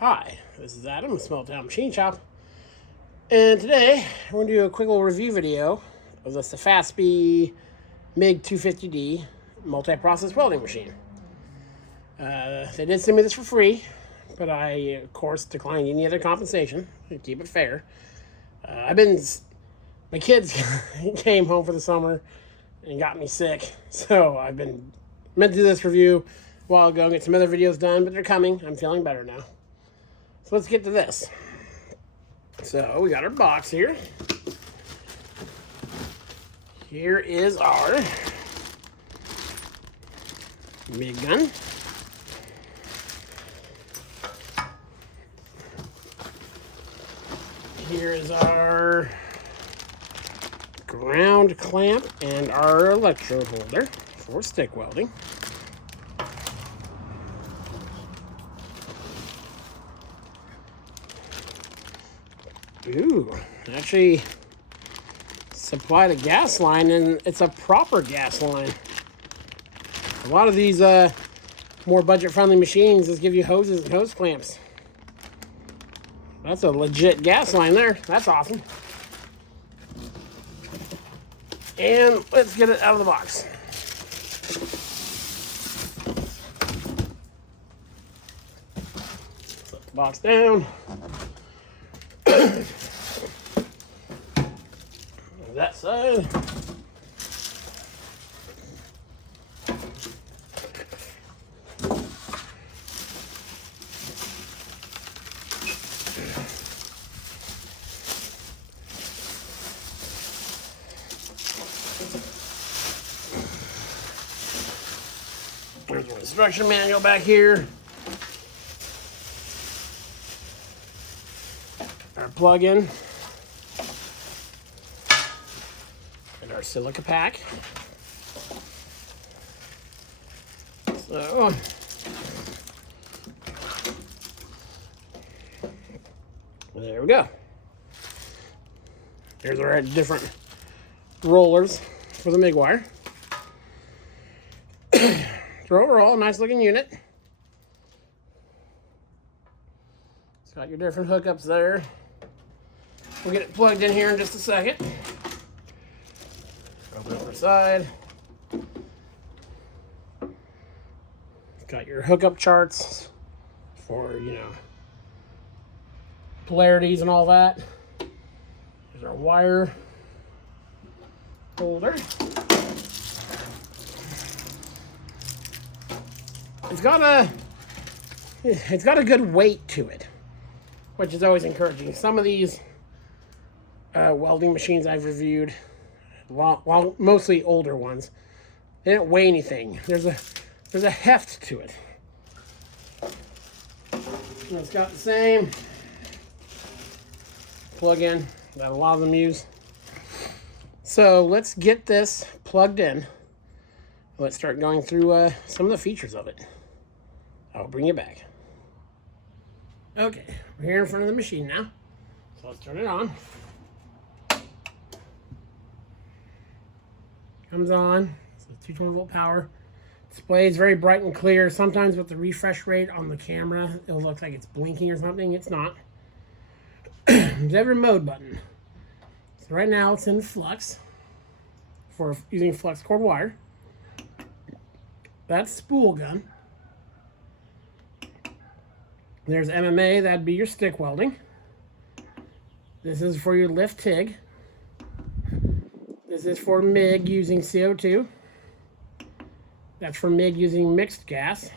Hi, this is Adam with Small Town Machine Shop, and today we're going to do a quick little review video of the Sefaspe MIG250D multi-process welding machine. They did send me this for free, but I, of course, declined any other compensation to keep it fair. My kids came home for the summer and got me sick, so I've been meant to do this review a while ago and get some other videos done, but they're coming. I'm feeling better now. So let's get to this. So we got our box here. Here is our MIG gun. Here is our ground clamp and our electrode holder for stick welding. Ooh, actually supplied a gas line, and it's a proper gas line. A lot of these more budget-friendly machines just give you hoses and hose clamps. That's a legit gas line there. That's awesome. And let's get it out of the box. Set the box down. That side. There's an instruction manual back here. Our plug-in. And our silica pack. So there we go. Here's our different rollers for the MIG wire. So overall, nice looking unit. It's got your different hookups there. We'll get it plugged in here in just a second. Open up our side. It's got your hookup charts for, polarities and all that. There's our wire holder. It's got a good weight to it, which is always encouraging. Some of these welding machines I've reviewed, mostly older ones, they don't weigh anything. There's a heft to it. And it's got the same plug-in that a lot of them use. So let's get this plugged in. Let's start going through some of the features of it. I'll bring you back. Okay, we're here in front of the machine now. So let's turn it on. Comes on. It's a 220 volt power. Display is very bright and clear. Sometimes with the refresh rate on the camera, it'll look like it's blinking or something. It's not. There's every mode button. So right now it's in flux for using flux cord wire. That's spool gun. There's MMA, that'd be your stick welding. This is for your lift TIG. This is for MIG using CO2. That's for MIG using mixed gas.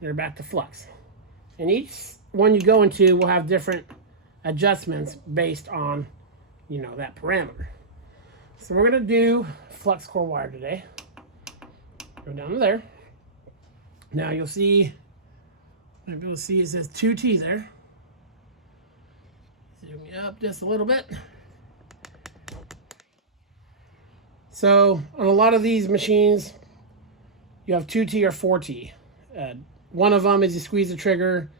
They're back to flux. And each one you go into will have different adjustments based on, that parameter. So we're gonna do flux core wire today. Go down to there. Now you'll see, might be able to see it says 2T there. Zoom me up just a little bit. So on a lot of these machines, you have 2T or 4T. One of them is you squeeze the trigger,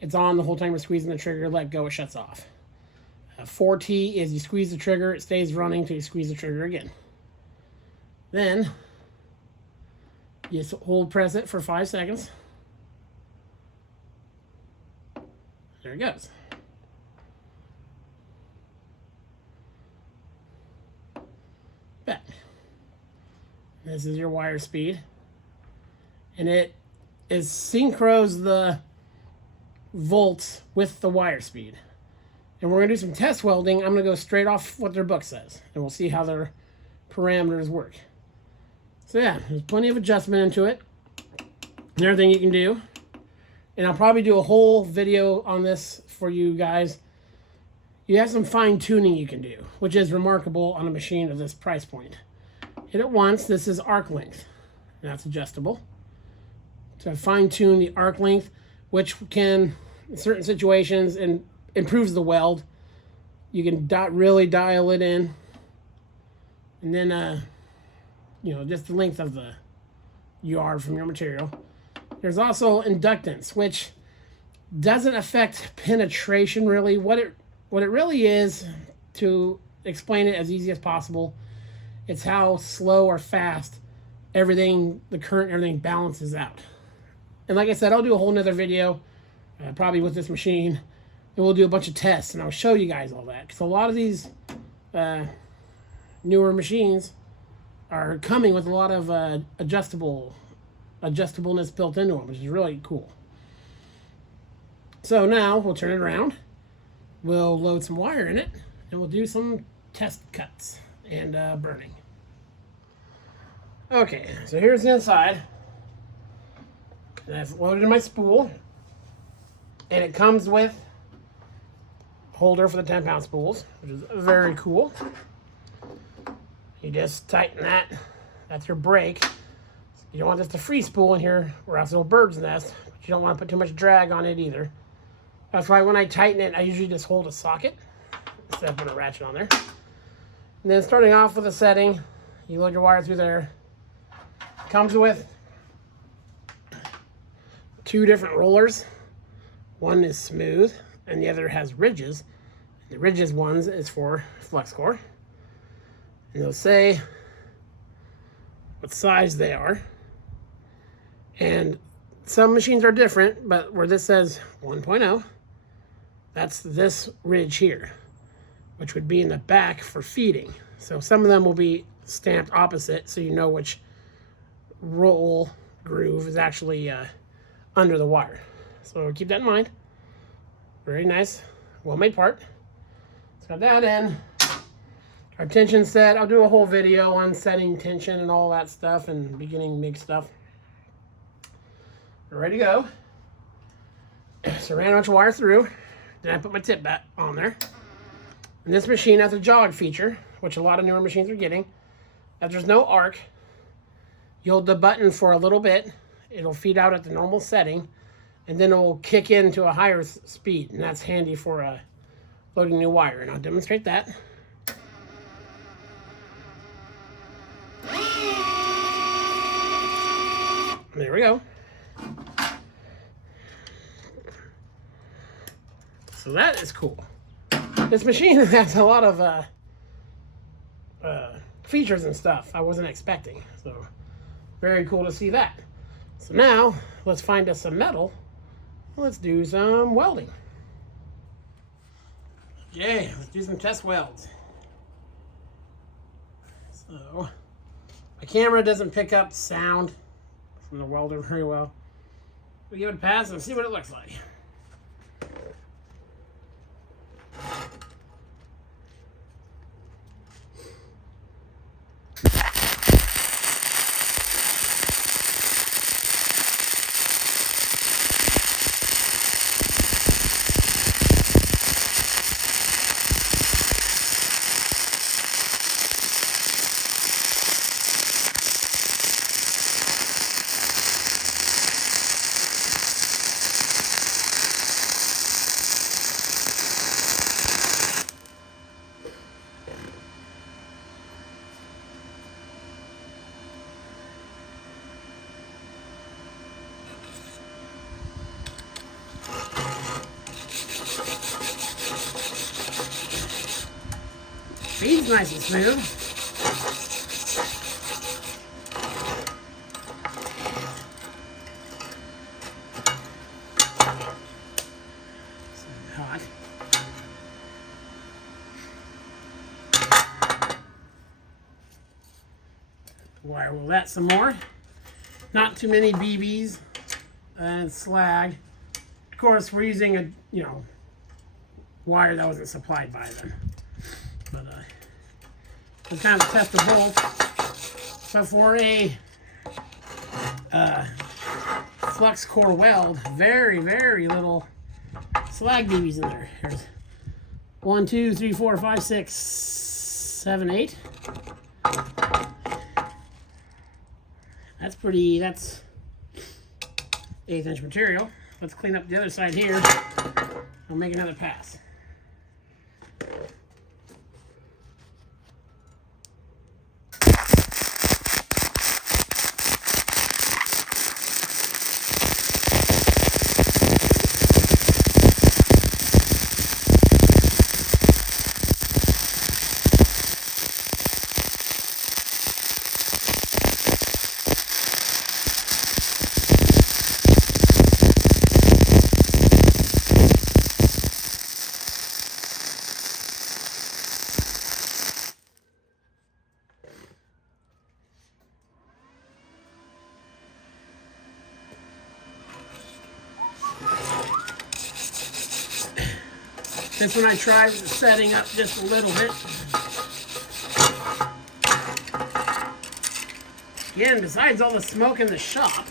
it's on the whole time you're squeezing the trigger, let go, it shuts off. 4T is you squeeze the trigger, it stays running till you squeeze the trigger again. Then you hold press it for 5 seconds. There it goes. Bet. This is your wire speed. And it is synchros the volts with the wire speed. And we're going to do some test welding. I'm going to go straight off what their book says. And we'll see how their parameters work. So yeah, there's plenty of adjustment into it. And everything you can do. And I'll probably do a whole video on this for you guys. You have some fine tuning you can do, which is remarkable on a machine of this price point. Hit it once. This is arc length. And that's adjustable. So fine tune the arc length, which can, in certain situations, and improves the weld. You can really dial it in. And then, you know, just the length of the yard from your material. There's also inductance, which doesn't affect penetration really. What it really is, to explain it as easy as possible, it's how slow or fast everything, the current, everything balances out. And like I said, I'll do a whole nother video, probably with this machine, and we'll do a bunch of tests, and I'll show you guys all that. Because a lot of these newer machines are coming with a lot of adjustableness built into them, which is really cool. So now we'll turn it around. We'll load some wire in it, and we'll do some test cuts and burning. Okay, so here's the inside. And I've loaded my spool, and it comes with a holder for the 10-pound spools, which is very cool. You just tighten that. That's your brake. You don't want this to free spool in here, or else it'll bird's nest. But you don't want to put too much drag on it either. That's why when I tighten it, I usually just hold a socket instead of putting a ratchet on there. And then starting off with a setting, you load your wire through there. Comes with 2 different rollers. One is smooth, and the other has ridges. The ridges ones is for flux core. And they'll say what size they are. And some machines are different, but where this says 1.0, that's this ridge here, which would be in the back for feeding. So some of them will be stamped opposite, so you know which roll groove is actually under the wire. So keep that in mind. Very nice, well-made part. Let's got that in. Our tension set, I'll do a whole video on setting tension and all that stuff and beginning MIG stuff. We're ready to go. So ran a bunch of wire through. Then I put my tip back on there. And this machine has a jog feature, which a lot of newer machines are getting. If there's no arc, you hold the button for a little bit. It'll feed out at the normal setting, and then it'll kick into a higher speed, and that's handy for loading new wire. And I'll demonstrate that. There we go. So that is cool. This machine has a lot of features and stuff I wasn't expecting. So very cool to see that. So now let's find us some metal. Let's do some welding. Okay, let's do some test welds. So my camera doesn't pick up sound from the welder very well. We'll give it a pass and see what it looks like. Feed's nice and smooth. Wire wheel that some more. Not too many BBs and slag. Of course, we're using a, you know, wire that wasn't supplied by them. But I'm kind of test the bolt. So for a flux core weld, very, very little slag BBs in there. Here's 1, 2, 3, 4, 5, 6, 7, 8. That's pretty, that's 1/8 inch material. Let's clean up the other side here. We'll make another pass. This one I tried setting up just a little bit. Again, besides all the smoke in the shop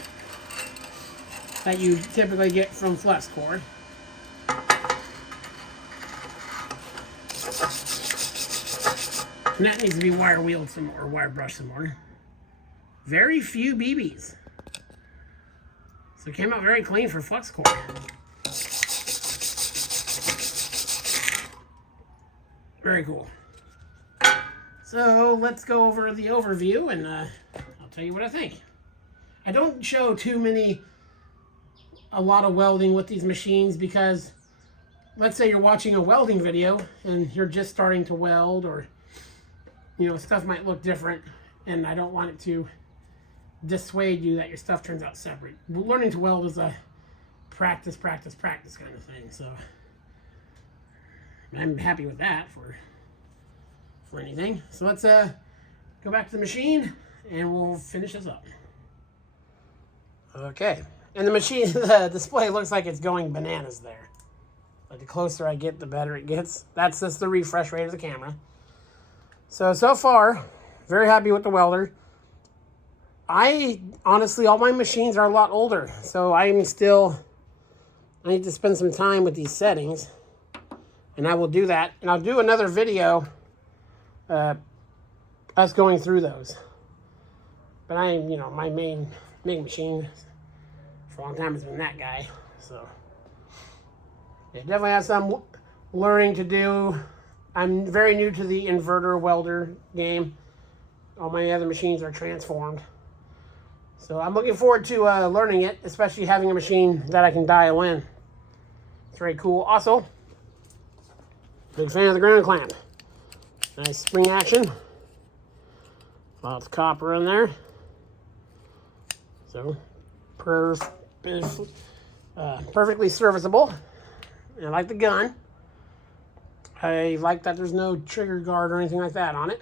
that you typically get from flux core, and that needs to be wire wheeled some more, or wire brushed some more. Very few BBs. So it came out very clean for flux core. Very cool. So let's go over the overview and I'll tell you what I think. I don't show a lot of welding with these machines because let's say you're watching a welding video and you're just starting to weld, or you know, stuff might look different, and I don't want it to dissuade you that your stuff turns out separate. Learning to weld is a practice kind of thing, so I'm happy with that for anything. So let's go back to the machine and we'll finish this up. Okay, and the machine, the display looks like it's going bananas there. But the closer I get, the better it gets. That's just the refresh rate of the camera. So far, very happy with the welder. Honestly, all my machines are a lot older, so I need to spend some time with these settings. And I will do that. And I'll do another video us going through those. But my main machine for a long time has been that guy. So it definitely has some learning to do. I'm very new to the inverter welder game. All my other machines are transformed. So I'm looking forward to learning it, especially having a machine that I can dial in. It's very cool. Also, big fan of the ground clamp. Nice spring action. Lots of copper in there. So, perfectly serviceable. And I like the gun. I like that there's no trigger guard or anything like that on it.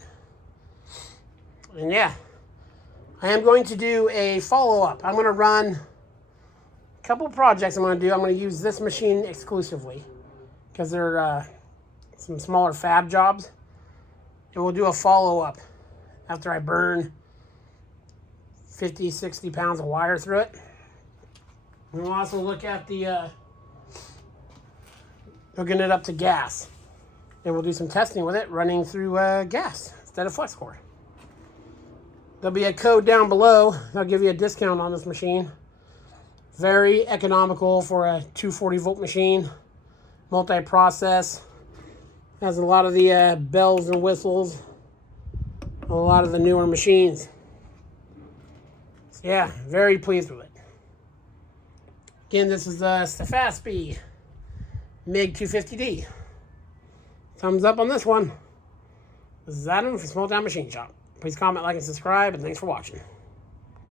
And yeah, I am going to do a follow-up. I'm going to run a couple projects I'm going to do. I'm going to use this machine exclusively because they're some smaller fab jobs. And we'll do a follow-up after I burn 50, 60 pounds of wire through it. And we'll also look at the hooking it up to gas. And we'll do some testing with it running through gas instead of flux core. There'll be a code down below. I'll give you a discount on this machine. Very economical for a 240 volt machine. Multi-process. Has a lot of the bells and whistles. A lot of the newer machines. So yeah, very pleased with it. Again, this is the Sefaspe MIG250D. Thumbs up on this one. This is Adam from Small Town Machine Shop. Please comment, like, and subscribe, and thanks for watching.